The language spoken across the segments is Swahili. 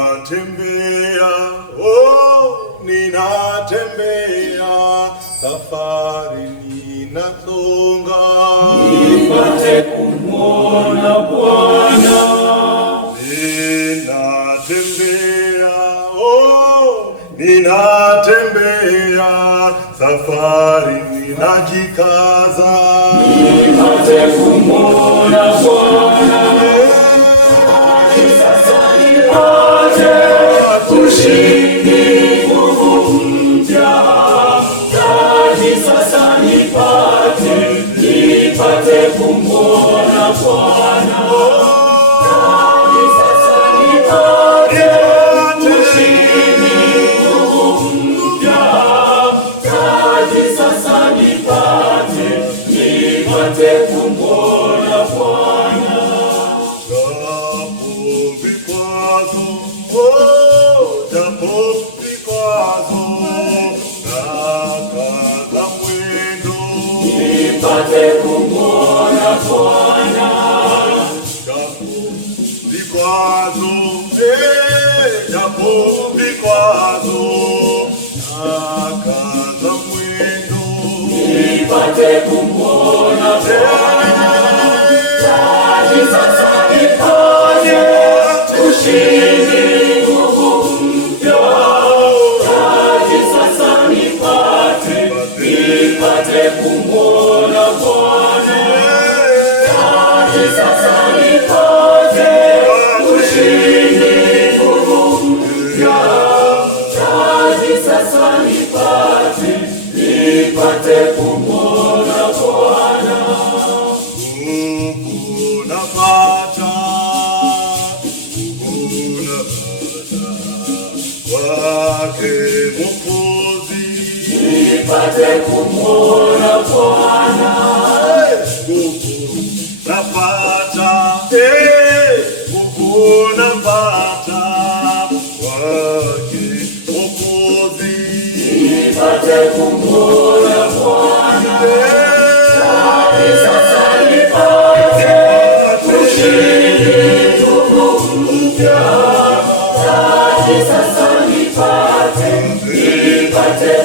Ninatembea, ninatembea, safari ninasonga, nipate kumwona Bwana. Ninatembea, ninatembea, safari ninajikaza, nipate kumwona Bwana. Ushindi, nguvu mpya, taji sasa nipate kumwona Bwana. Taji sasa nipate, ushindi, nguvu mpya, taji sasa nipate kumwona Bwana. Japo vikwazo, nakaza mwendo, nipate kumwona Bwana. japo vikwazo, japo vikwazo, nakaza mwendo, nipate kumwona Bwana. Taji sasa nipate, ushindi, nguvu mpya, taji sasa nipate kumwona Bwana. Taji sasa nipate, ushindi, nguvu mpya, taji sasa nipate kumwona Bwana. unapata wake Mwokozi, nipate kumwona Bwana. napata, napata wake Mwokozi, nipate kumwona Bwana. Taji sasa nipate, ushindi, nguvu mpya, taji sasa nipate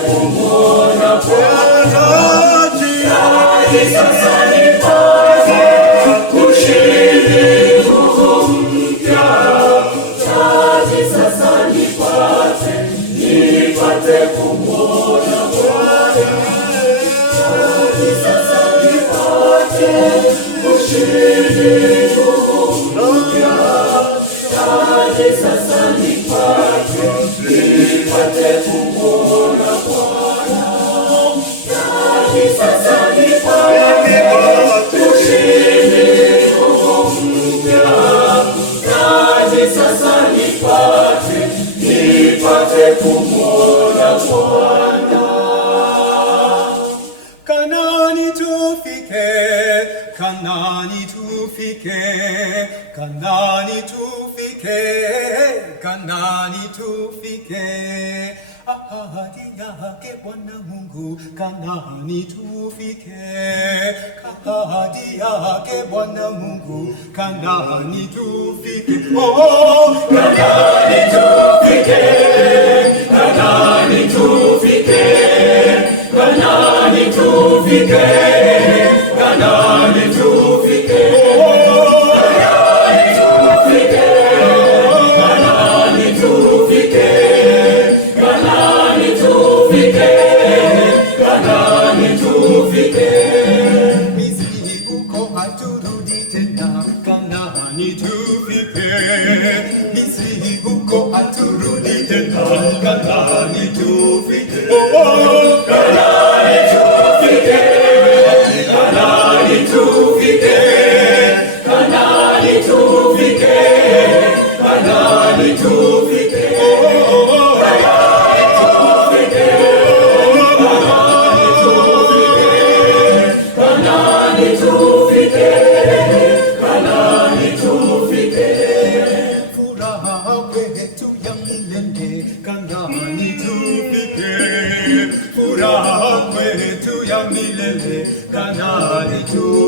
kumwona Bwana. Taji sasa nipate, ushindi, nguvu mpya, taji sasa nipate kumwona Bwana. Taji sasa nipate, ushindi, nguvu mpya, taji sasa nipate kumwona Bwana. Taji sasa nipate, ushindi, nguvu mpya, taji sasa nipate kumwona Bwana. Kanaani tufike, Kanaani tufike, Kanaani tufike, Kanaani tufike. Ahadi yake Bwana Mungu, Kanaani tufike. Ahadi yake Bwana Mungu, Kanaani tufike. Oh, Kanaani tufike, Kanaani tufike, Kanaani tufike, Kanaani tufike. Oh, Kanaani tufike, Kanaani tufike, Kanaani tufike, Kanaani tufike. Mizigo haturudi tena, Kanaani tufike. Mizigo haturudi tena, Kanaani tufike. Oh, Kanaani tufike, Kanaani tufike, Kanaani tufike, Kanaani tufike. Kanaani tufike, Kanaani tufike. furaha kwetu ya milele, Kanaani tufike. Furaha kwetu ya milele, Kanaani tufike.